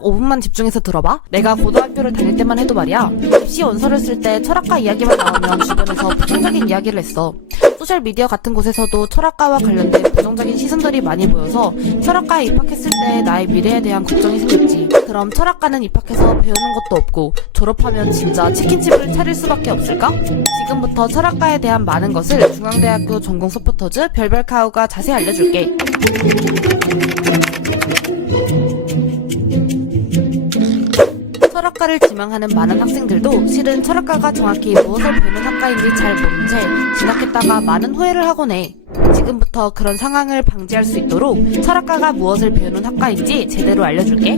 딱 5분만 집중해서 들어봐. 내가 고등학교를 다닐 때만 해도 말이야. 입시 원서를 쓸 때 철학과 이야기만 나오면 주변에서 부정적인 이야기를 했어. 소셜미디어 같은 곳에서도 철학과와 관련된 부정적인 시선들이 많이 보여서 철학과에 입학했을 때 나의 미래에 대한 걱정이 생겼지. 그럼 철학과는 입학해서 배우는 것도 없고 졸업하면 진짜 치킨집을 차릴 수밖에 없을까? 지금부터 철학과에 대한 많은 것을 중앙대학교 전공 서포터즈 별별카우가 자세히 알려줄게. 철학과를 지망하는 많은 학생들도 실은 철학과가 정확히 무엇을 배우는 학과인지 잘 모른 채 진학했다가 많은 후회를 하곤 해. 지금부터 그런 상황을 방지할 수 있도록 철학과가 무엇을 배우는 학과인지 제대로 알려줄게.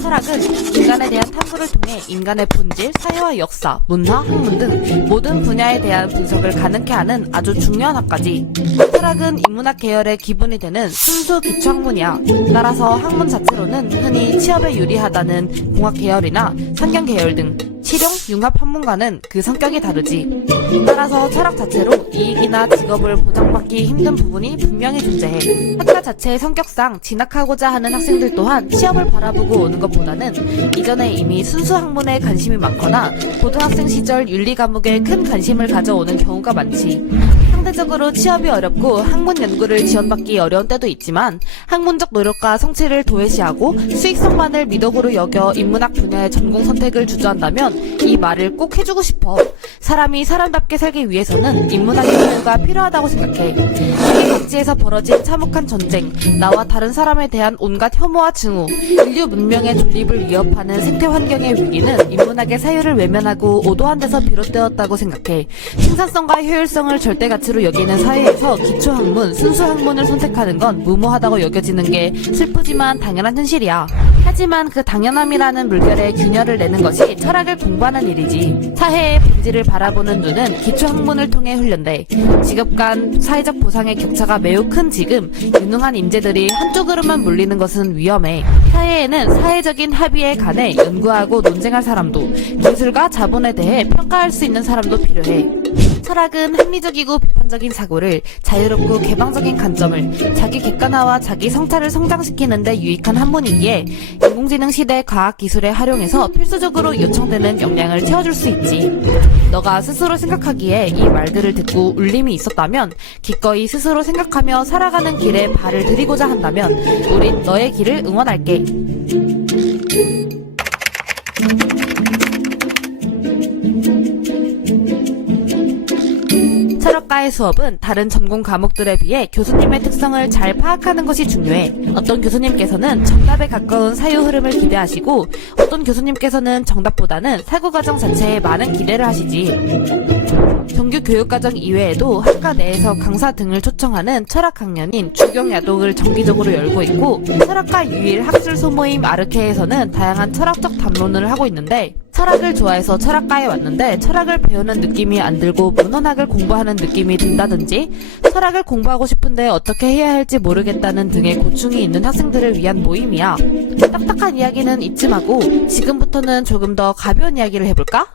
철학은 인간에 대한 탐구를 통해 인간의 본질, 사회와 역사, 문화, 학문 등 모든 분야에 대한 분석을 가능케 하는 아주 중요한 학과지. 철학은 인문학 계열의 기본이 되는 순수 기초학문이야. 따라서 학문 자체로는 흔히 취업에 유리하다는 공학 계열이나 상경 계열 등 실용, 융합 학문과는 그 성격이 다르지. 따라서 철학 자체로 이익이나 직업을 보장받기 힘든 부분이 분명히 존재해. 학과 자체의 성격상 진학하고자 하는 학생들 또한 취업을 바라보고 오는 것보다는 이전에 이미 순수 학문에 관심이 많거나 고등학생 시절 윤리 과목에 큰 관심을 가져오는 경우가 많지. 상대적으로 취업이 어렵고 학문 연구를 지원받기 어려운 때도 있지만 학문적 노력과 성취를 도외시하고 수익성만을 미덕으로 여겨 인문학 분야의 전공 선택을 주저한다면 이 말을 꼭 해주고 싶어. 사람이 사람답게 살기 위해서는 인문학의 교류가 필요하다고 생각해. 세계 각지에서 벌어진 참혹한 전쟁, 나와 다른 사람에 대한 온갖 혐오와 증오, 인류 문명의 존립을 위협하는 생태 환경의 위기는 인문학의 사유를 외면하고 오도한 데서 비롯되었다고 생각해. 생산성과 효율성을 절대가치로 여기는 사회에서 기초학문, 순수학문을 선택하는 건 무모하다고 여겨지는 게 슬프지만 당연한 현실이야. 하지만 그 당연함이라는 물결에 균열을 내는 것이 철학을 공부하는 일이지. 사회의 본질을 바라보는 눈은 기초학문을 통해 훈련돼. 직업 간 사회적 보상의 격차가 매우 큰 지금 유능한 인재들이 한쪽으로만 몰리는 것은 위험해. 사회에는 사회적인 합의에 관해 연구하고 논쟁할 사람도, 기술과 자본에 대해 평가할 수 있는 사람도 필요해. 철학은 합리적이고 비판적인 사고를, 자유롭고 개방적인 관점을, 자기 객관화와 자기 성찰을 성장시키는 데 유익한 학문이기에 인공지능 시대 과학기술에 활용해서 필수적으로 요청되는 역량을 채워줄 수 있지. 너가 스스로 생각하기에 이 말들을 듣고 울림이 있었다면, 기꺼이 스스로 생각하며 살아가는 길에 발을 들이고자 한다면 우린 너의 길을 응원할게. 철학과의 수업은 다른 전공 과목들에 비해 교수님의 특성을 잘 파악하는 것이 중요해. 어떤 교수님께서는 정답에 가까운 사유 흐름을 기대하시고 어떤 교수님께서는 정답보다는 사고과정 자체에 많은 기대를 하시지. 정규 교육과정 이외에도 학과 내에서 강사 등을 초청하는 철학 강연인 주경야독을 정기적으로 열고 있고, 철학과 유일 학술 소모임 아르케에서는 다양한 철학적 담론을 하고 있는데, 철학을 좋아해서 철학과에 왔는데 철학을 배우는 느낌이 안 들고 문헌학을 공부하는 느낌이 든다든지, 철학을 공부하고 싶은데 어떻게 해야 할지 모르겠다는 등의 고충이 있는 학생들을 위한 모임이야. 딱딱한 이야기는 이쯤하고 지금부터는 조금 더 가벼운 이야기를 해볼까?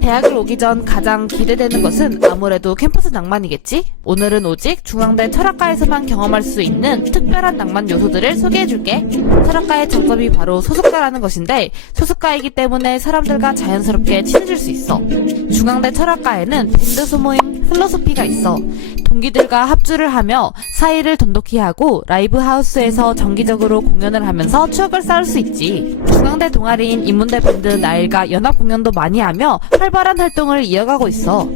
대학을 오기 전 가장 기대되는 것은 아무래도 캠퍼스 낭만이겠지? 오늘은 오직 중앙대 철학과에서만 경험할 수 있는 특별한 낭만 요소들을 소개해줄게. 철학과의 장점이 바로 소속과라는 것인데, 소속과이기 때문에 사람들과 자연스럽게 친해질 수 있어. 중앙대 철학과에는 밴드 소모임 필로소피가 있어. 동기들과 합주를 하며 사이를 돈독히 하고 라이브 하우스에서 정기적으로 공연을 하면서 추억을 쌓을 수 있지. 중앙대 동아리인 인문대 밴드 나일과 연합 공연도 많이 하며 활발한 활동을 이어가고 있어.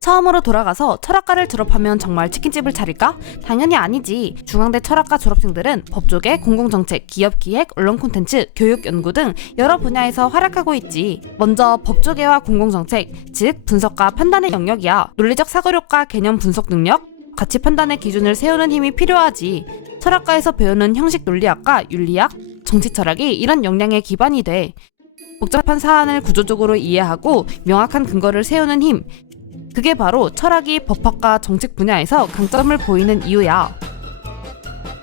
처음으로 돌아가서 철학과를 졸업하면 정말 치킨집을 차릴까? 당연히 아니지. 중앙대 철학과 졸업생들은 법조계, 공공정책, 기업기획, 언론 콘텐츠, 교육연구 등 여러 분야에서 활약하고 있지. 먼저 법조계와 공공정책, 즉 분석과 판단의 영역이야. 논리적 사고력과 개념 분석 능력, 가치 판단의 기준을 세우는 힘이 필요하지. 철학과에서 배우는 형식 논리학과 윤리학, 정치철학이 이런 역량의 기반이 돼. 복잡한 사안을 구조적으로 이해하고 명확한 근거를 세우는 힘, 그게 바로 철학이 법학과 정책 분야에서 강점을 보이는 이유야.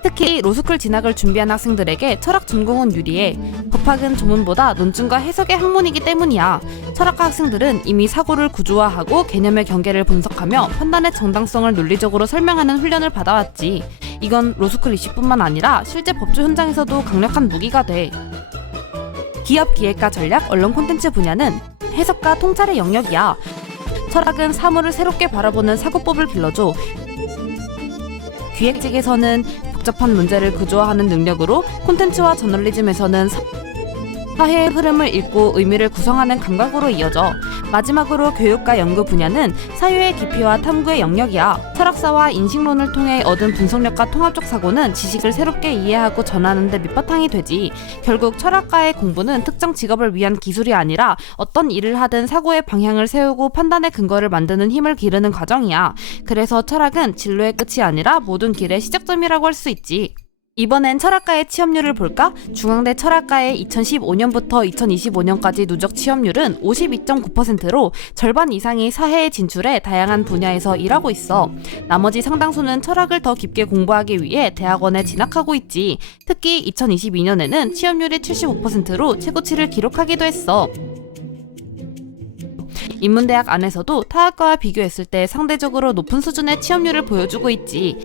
특히 로스쿨 진학을 준비한 학생들에게 철학 전공은 유리해. 법학은 조문보다 논증과 해석의 학문이기 때문이야. 철학과 학생들은 이미 사고를 구조화하고 개념의 경계를 분석하며 판단의 정당성을 논리적으로 설명하는 훈련을 받아왔지. 이건 로스쿨 이슈뿐만 아니라 실제 법조 현장에서도 강력한 무기가 돼. 기업 기획과 전략, 언론 콘텐츠 분야는 해석과 통찰의 영역이야. 철학은 사물을 새롭게 바라보는 사고법을 길러줘. 기획직에서는 복잡한 문제를 구조화하는 능력으로, 콘텐츠와 저널리즘에서는 사회의 흐름을 읽고 의미를 구성하는 감각으로 이어져. 마지막으로 교육과 연구 분야는 사유의 깊이와 탐구의 영역이야. 철학사와 인식론을 통해 얻은 분석력과 통합적 사고는 지식을 새롭게 이해하고 전하는 데 밑바탕이 되지. 결국 철학가의 공부는 특정 직업을 위한 기술이 아니라 어떤 일을 하든 사고의 방향을 세우고 판단의 근거를 만드는 힘을 기르는 과정이야. 그래서 철학은 진로의 끝이 아니라 모든 길의 시작점이라고 할 수 있지. 이번엔 철학과의 취업률을 볼까? 중앙대 철학과의 2015년부터 2025년까지 누적 취업률은 52.9%로 절반 이상이 사회에 진출해 다양한 분야에서 일하고 있어. 나머지 상당수는 철학을 더 깊게 공부하기 위해 대학원에 진학하고 있지. 특히 2022년에는 취업률이 75%로 최고치를 기록하기도 했어. 인문대학 안에서도 타학과와 비교했을 때 상대적으로 높은 수준의 취업률을 보여주고 있지.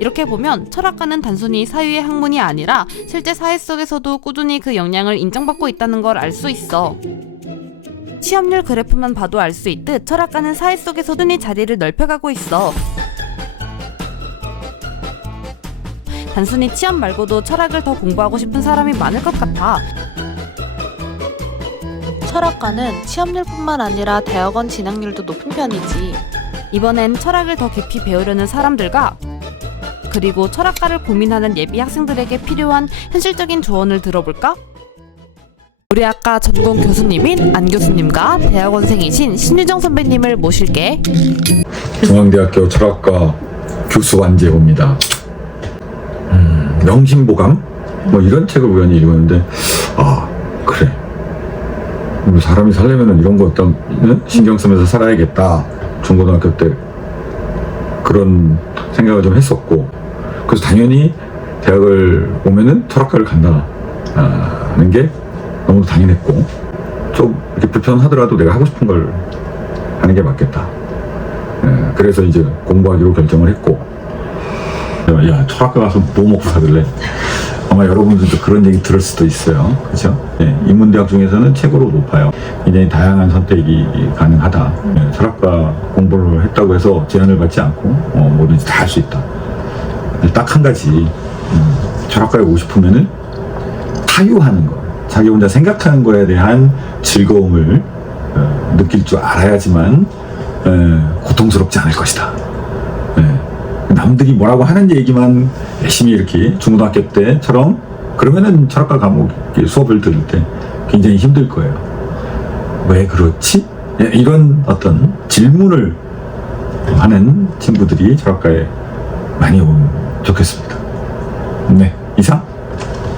이렇게 보면 철학과는 단순히 사유의 학문이 아니라 실제 사회 속에서도 꾸준히 그 영향을 인정받고 있다는 걸 알 수 있어. 취업률 그래프만 봐도 알 수 있듯 철학과는 사회 속에서 꾸준히 자리를 넓혀가고 있어. 단순히 취업 말고도 철학을 더 공부하고 싶은 사람이 많을 것 같아. 철학과는 취업률뿐만 아니라 대학원 진학률도 높은 편이지. 이번엔 철학을 더 깊이 배우려는 사람들과 그리고 철학과를 고민하는 예비 학생들에게 필요한 현실적인 조언을 들어볼까? 우리 학과 전공 교수님인 안 교수님과 대학원생이신 신유정 선배님을 모실게. 중앙대학교 철학과 교수 안재호입니다. 명심보감? 뭐 이런 책을 우연히 읽었는데 그래, 사람이 살려면 이런 거 어떤 신경 쓰면서 살아야겠다, 중고등학교 때 그런 생각을 좀 했었고, 그래서 당연히 대학을 오면은 철학과를 간다는 게 너무 당연했고, 좀 이렇게 불편하더라도 내가 하고 싶은 걸 하는 게 맞겠다. 그래서 이제 공부하기로 결정을 했고, 야, 철학과 가서 뭐 먹고 살래? 아마 여러분들도 그런 얘기 들을 수도 있어요. 그렇죠? 인문대학 중에서는 최고로 높아요. 굉장히 다양한 선택이 가능하다. 철학과 공부를 했다고 해서 제한을 받지 않고 뭐든지 다 할 수 있다. 딱 한 가지, 철학과에 오고 싶으면은 타유하는 거, 자기 혼자 생각하는 거에 대한 즐거움을 느낄 줄 알아야지만 고통스럽지 않을 것이다. 남들이 뭐라고 하는 얘기만 열심히 이렇게 중고등학교 때처럼 그러면은 철학과 과목 수업을 들을 때 굉장히 힘들 거예요. 왜 그렇지? 이런 어떤 질문을 하는 친구들이 철학과에 많이 오면 좋겠습니다. 네, 이상?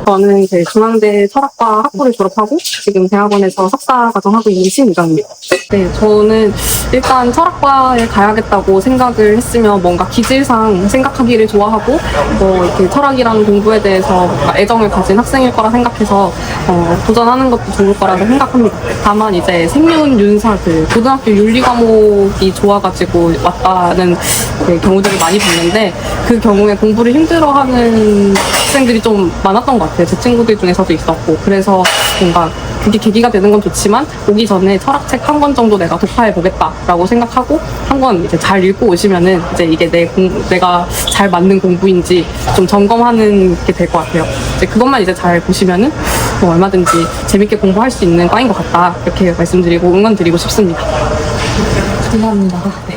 저는 이제 중앙대 철학과 학부를 졸업하고 지금 대학원에서 석사 과정하고 있는 신유정입니다. 네, 저는 일단 철학과에 가야겠다고 생각을 했으면 뭔가 기질상 생각하기를 좋아하고 이렇게 철학이라는 공부에 대해서 뭔가 애정을 가진 학생일 거라 생각해서 도전하는 것도 좋을 거라고 생각합니다. 다만 이제 생윤, 윤사 고등학교 윤리 과목이 좋아가지고 왔다는 경우들을 많이 봤는데, 그 경우에 공부를 힘들어하는 학생들이 좀 많았던 것 같아요. 제 친구들 중에서도 있었고. 그래서 뭔가 그게 계기가 되는 건 좋지만 오기 전에 철학책 한 권 정도 내가 독파해 보겠다라고 생각하고 한 권 이제 잘 읽고 오시면은 이제 이게 내가 잘 맞는 공부인지 좀 점검하는 게 될 것 같아요. 이제 그것만 이제 잘 보시면은 얼마든지 재밌게 공부할 수 있는 과인 것 같다, 이렇게 말씀드리고 응원드리고 싶습니다. 감사합니다. 네.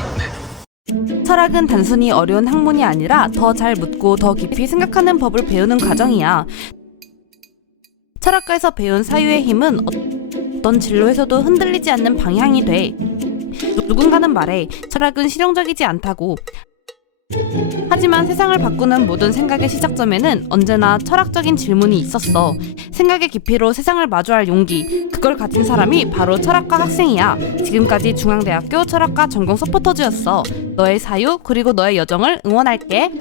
철학은 단순히 어려운 학문이 아니라 더 잘 묻고 더 깊이 생각하는 법을 배우는 과정이야. 철학과에서 배운 사유의 힘은 어떤 진로에서도 흔들리지 않는 방향이 돼. 누군가는 말해 철학은 실용적이지 않다고. 하지만 세상을 바꾸는 모든 생각의 시작점에는 언제나 철학적인 질문이 있었어. 생각의 깊이로 세상을 마주할 용기, 그걸 가진 사람이 바로 철학과 학생이야. 지금까지 중앙대학교 철학과 전공 서포터즈였어. 너의 사유 그리고 너의 여정을 응원할게.